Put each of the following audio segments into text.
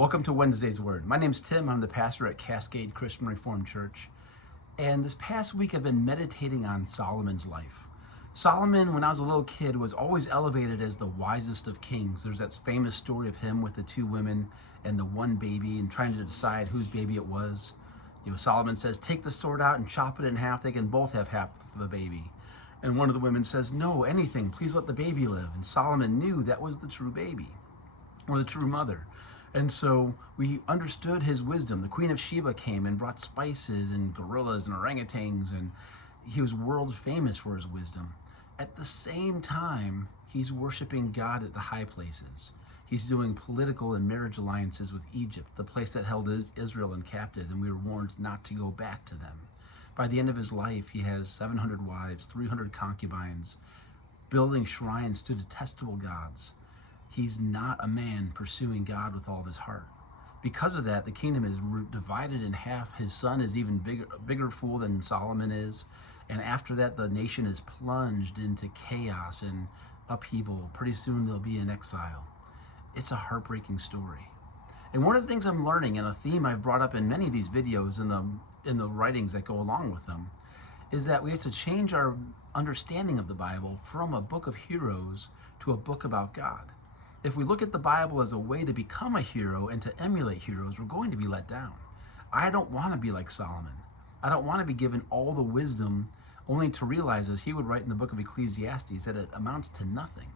Welcome to Wednesday's Word. My name's Tim. I'm the pastor at Cascade Christian Reformed Church. And this past week I've been meditating on Solomon's life. Solomon, when I was a little kid, was always elevated as the wisest of kings. There's that famous story of him with the two women and the one baby and trying to decide whose baby it was. Solomon says, take the sword out and chop it in half. They can both have half the baby. And one of the women says, no, anything. Please let the baby live. And Solomon knew that was the true baby or the true mother. And so we understood his wisdom. The Queen of Sheba came and brought spices and gorillas and orangutans, and he was world famous for his wisdom. At the same time, he's worshiping God at the high places. He's doing political and marriage alliances with Egypt, the place that held Israel in captive, and we were warned not to go back to them. By the end of his life, he has 700 wives, 300 concubines, building shrines to detestable gods. He's not a man pursuing God with all of his heart. Because of that, the kingdom is divided in half. His son is even bigger fool than Solomon is. And after that, the nation is plunged into chaos and upheaval. Pretty soon they'll be in exile. It's a heartbreaking story. And one of the things I'm learning, and a theme I've brought up in many of these videos in the writings that go along with them, is that we have to change our understanding of the Bible from a book of heroes to a book about God. If we look at the Bible as a way to become a hero and to emulate heroes, we're going to be let down. I don't want to be like Solomon. I don't want to be given all the wisdom only to realize, as he would write in the book of Ecclesiastes, that it amounts to nothing,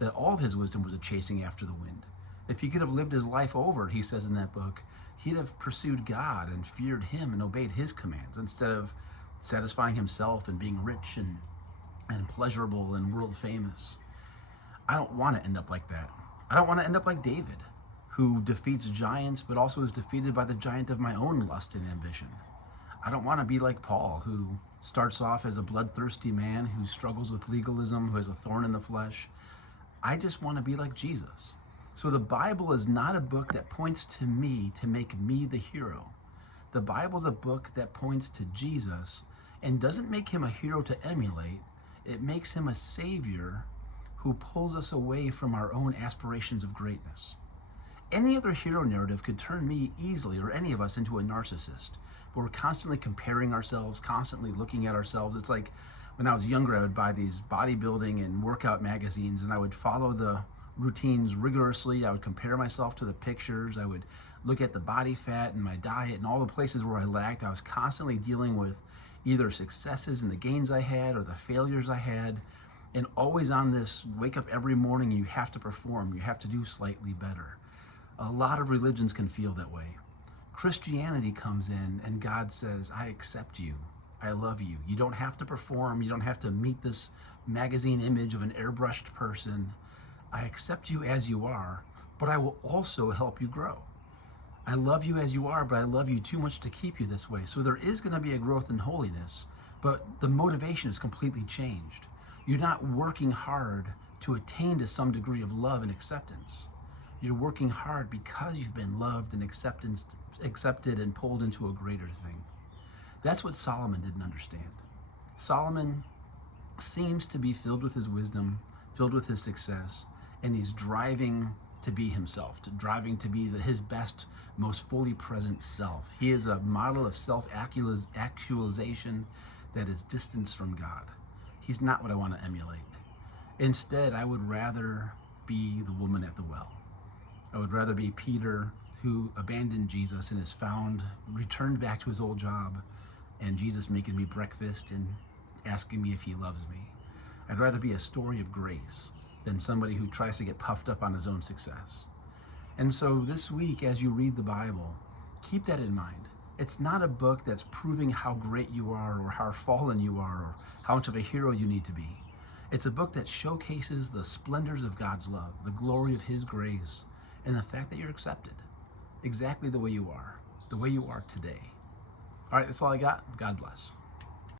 that all of his wisdom was a chasing after the wind. If he could have lived his life over, he says in that book, he'd have pursued God and feared him and obeyed his commands instead of satisfying himself and being rich and pleasurable and world famous. I don't want to end up like that. I don't want to end up like David, who defeats giants, but also is defeated by the giant of my own lust and ambition. I don't want to be like Paul, who starts off as a bloodthirsty man who struggles with legalism, who has a thorn in the flesh. I just want to be like Jesus. So the Bible is not a book that points to me to make me the hero. The Bible is a book that points to Jesus and doesn't make him a hero to emulate. It makes him a savior who pulls us away from our own aspirations of greatness. Any other hero narrative could turn me easily, or any of us, into a narcissist. But we're constantly comparing ourselves, constantly looking at ourselves. It's like when I was younger, I would buy these bodybuilding and workout magazines, and I would follow the routines rigorously. I would compare myself to the pictures. I would look at the body fat and my diet and all the places where I lacked. I was constantly dealing with either successes and the gains I had or the failures I had. And always on this wake up every morning, you have to perform, you have to do slightly better. A lot of religions can feel that way. Christianity comes in and God says, I accept you, I love you. You don't have to perform, you don't have to meet this magazine image of an airbrushed person. I accept you as you are, but I will also help you grow. I love you as you are, but I love you too much to keep you this way. So there is going to be a growth in holiness, but the motivation is completely changed. You're not working hard to attain to some degree of love and acceptance. You're working hard because you've been loved and accepted and pulled into a greater thing. That's what Solomon didn't understand. Solomon seems to be filled with his wisdom, filled with his success, and he's driving to be himself, driving to be his best, most fully present self. He is a model of self-actualization that is distanced from God. He's not what I want to emulate. Instead, I would rather be the woman at the well. I would rather be Peter, who abandoned Jesus and is returned back to his old job, and Jesus making me breakfast and asking me if he loves me. I'd rather be a story of grace than somebody who tries to get puffed up on his own success. And so this week, as you read the Bible, keep that in mind. It's not a book that's proving how great you are or how fallen you are or how much of a hero you need to be. It's a book that showcases the splendors of God's love, the glory of his grace, and the fact that you're accepted exactly the way you are today. All right, that's all I got. God bless.